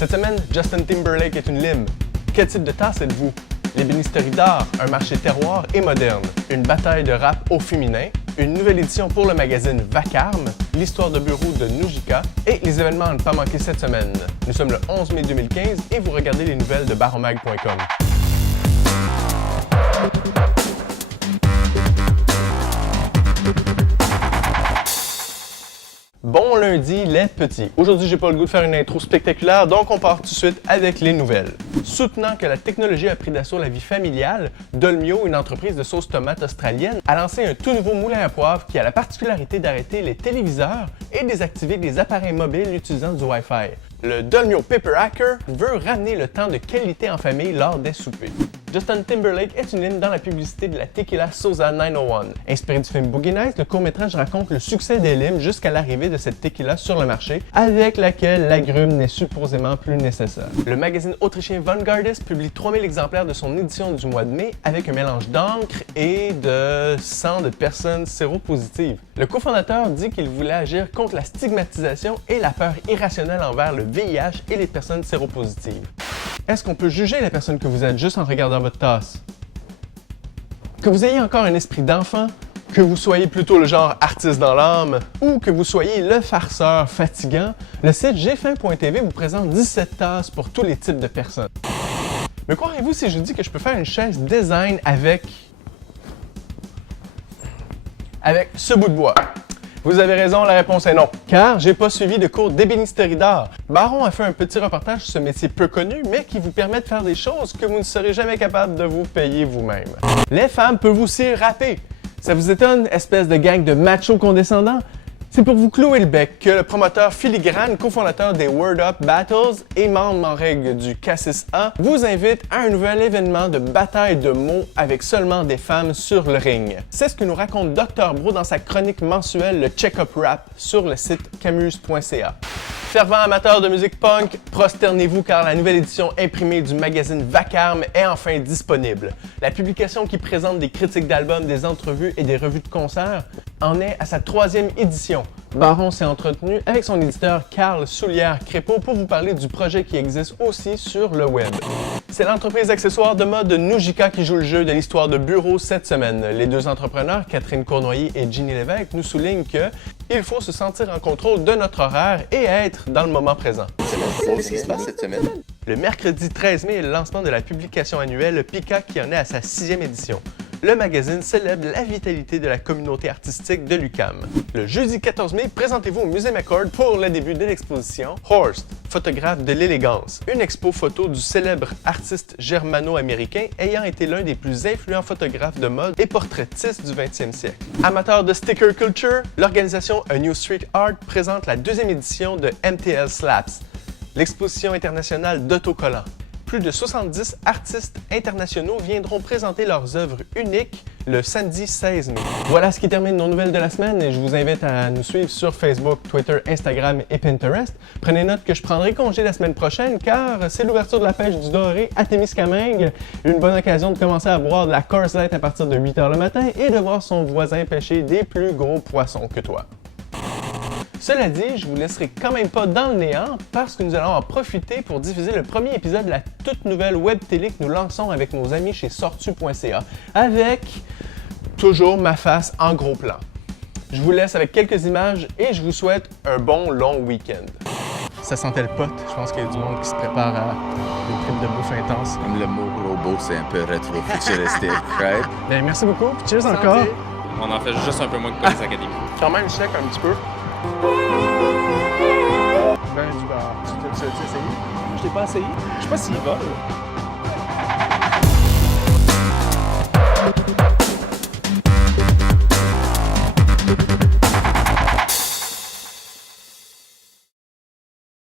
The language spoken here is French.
Cette semaine, Justin Timberlake est une lime. Quel type de tasse êtes-vous? L'ébénisterie d'art, un marché terroir et moderne. Une bataille de rap au féminin. Une nouvelle édition pour le magazine Vacarme. L'histoire de bureau de Nujika. Et les événements à ne pas manquer cette semaine. Nous sommes le 11 mai 2015 et vous regardez les nouvelles de baromag.com. Bon lundi les petits! Aujourd'hui, j'ai pas le goût de faire une intro spectaculaire, donc on part tout de suite avec les nouvelles. Soutenant que la technologie a pris d'assaut la vie familiale, Dolmio, une entreprise de sauce tomate australienne, a lancé un tout nouveau moulin à poivre qui a la particularité d'arrêter les téléviseurs et désactiver les appareils mobiles utilisant du Wi-Fi. Le Dolmio Pepper Hacker veut ramener le temps de qualité en famille lors des soupers. Justin Timberlake est une ligne dans la publicité de la Tequila Sosa 901. Inspiré du film Boogie Nights, le court-métrage raconte le succès des limes jusqu'à l'arrivée de cette tequila sur le marché, avec laquelle l'agrume n'est supposément plus nécessaire. Le magazine autrichien Vanguardist publie 3000 exemplaires de son édition du mois de mai avec un mélange d'encre et de sang de personnes séropositives. Le cofondateur dit qu'il voulait agir contre la stigmatisation et la peur irrationnelle envers le VIH et les personnes séropositives. Est-ce qu'on peut juger la personne que vous êtes juste en regardant votre tasse? Que vous ayez encore un esprit d'enfant, que vous soyez plutôt le genre artiste dans l'âme, ou que vous soyez le farceur fatigant, le site gfin.tv vous présente 17 tasses pour tous les types de personnes. Me croirez-vous si je vous dis que je peux faire une chaise design avec ce bout de bois? Vous avez raison, la réponse est non. Car j'ai pas suivi de cours d'ébénisterie d'art. Baron a fait un petit reportage sur ce métier peu connu, mais qui vous permet de faire des choses que vous ne serez jamais capable de vous payer vous-même. Les femmes peuvent aussi rapper. Ça vous étonne, espèce de gang de machos condescendants? C'est pour vous clouer le bec que le promoteur Filigrane, cofondateur des Word Up Battles et membre en règle du Cassis A, vous invite à un nouvel événement de bataille de mots avec seulement des femmes sur le ring. C'est ce que nous raconte Dr Bro dans sa chronique mensuelle Le Check-up Rap sur le site camuse.ca. Fervent amateur de musique punk, prosternez-vous car la nouvelle édition imprimée du magazine Vacarme est enfin disponible. La publication qui présente des critiques d'albums, des entrevues et des revues de concerts en est à sa 3e édition. Baron s'est entretenu avec son éditeur Carl Soulière-Crépeau pour vous parler du projet qui existe aussi sur le web. C'est l'entreprise d'accessoires de mode Nujika qui joue le jeu de l'histoire de bureau cette semaine. Les deux entrepreneurs, Catherine Cournoyer et Ginny Lévesque, nous soulignent que il faut se sentir en contrôle de notre horaire et être dans le moment présent. Qu'est-ce qui se passe cette semaine? Le mercredi 13 mai est le lancement de la publication annuelle Pika qui en est à sa 6e édition. Le magazine célèbre la vitalité de la communauté artistique de l'UQAM. Le jeudi 14 mai, présentez-vous au Musée McCord pour le début de l'exposition Horst, photographe de l'élégance, une expo photo du célèbre artiste germano-américain ayant été l'un des plus influents photographes de mode et portraitistes du 20e siècle. Amateur de sticker culture, l'organisation A New Street Art présente la 2e édition de MTL Slaps, l'exposition internationale d'autocollants. Plus de 70 artistes internationaux viendront présenter leurs œuvres uniques le samedi 16 mai. Voilà ce qui termine nos nouvelles de la semaine et je vous invite à nous suivre sur Facebook, Twitter, Instagram et Pinterest. Prenez note que je prendrai congé la semaine prochaine car c'est l'ouverture de la pêche du doré à Témiscamingue. Une bonne occasion de commencer à boire de la Coors Light à partir de 8 h le matin et de voir son voisin pêcher des plus gros poissons que toi. Cela dit, je vous laisserai quand même pas dans le néant parce que nous allons en profiter pour diffuser le premier épisode de la toute nouvelle web télé que nous lançons avec nos amis chez sortu.ca avec toujours ma face en gros plan. Je vous laisse avec quelques images et je vous souhaite un bon long week-end. Ça sentait le pote, je pense qu'il y a du monde qui se prépare à une trip de bouffe intense. Comme le mot robot, c'est un peu rétro-futuristique, right? Bien, merci beaucoup, puis cheers encore. On en fait juste un peu moins que Police Academy. Quand même sec un petit peu. Ben du beurre. Tu l'as essayé? Je t'ai pas essayé. Je sais pas s'il va.